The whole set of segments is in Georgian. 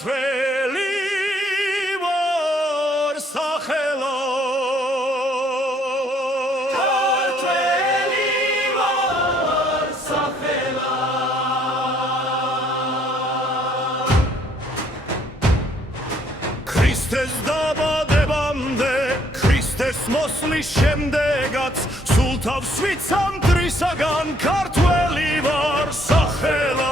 ქართველი ვარ სახელო ქართველი ვარ სახელო ქრისტეს დაბადებამდე ქრისტეს მოსვლის შემდეგაც სულ თავს ვიცამ დრისაგან ქართველი ვარ სახელო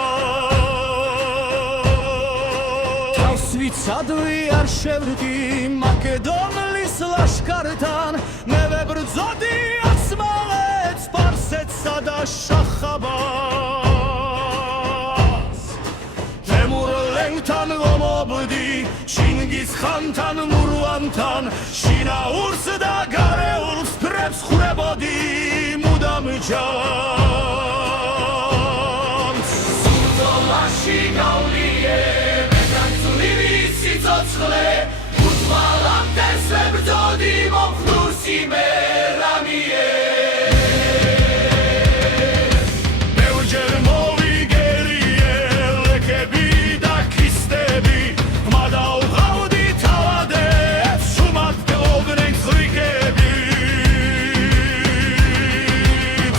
Sadvi ar shevdi Makedonlis lashkartan Neve brzodi asmalets Parsets da shakhabas Temur lengtan gomobdi Chingis khantan murvantan Shina urs da gareuls Preps khrebodi mudam jans Sultolashi gaulie Cochle, uzmalam te se brzodi moflusi meramie Beurger movi gerie, lekebi da kistebi Madau gaudi talade, sumat beognen zrikebi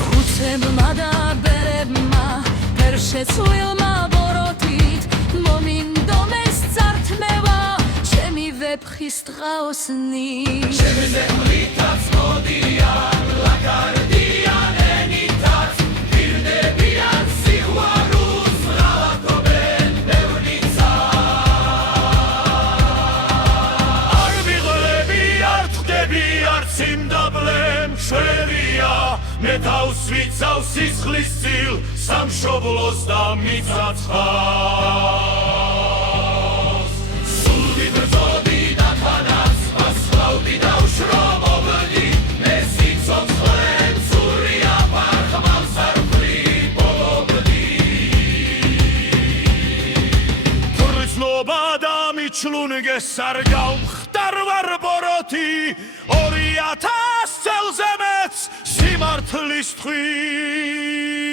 Khutsem mada berema, pershetsuilma borotit Momin domes zartmeva Pchistраусни Შემზე მრითაც მოდიან ლაკარდიან ენითაც პირდებიან სიყვარულს მრავალთობენ ბევრნიცა არ ვიღლები არ თვდები არც იმდაბლემ შვერია მე თავს ვიცავ სისხლის წილ სამშობლოს და მიწაცხავს სული ბრძოდი Ჩლუნგე სარგავ ხტარვარ ბოროტი 2000 წელზე მეც სიმართლის თხრი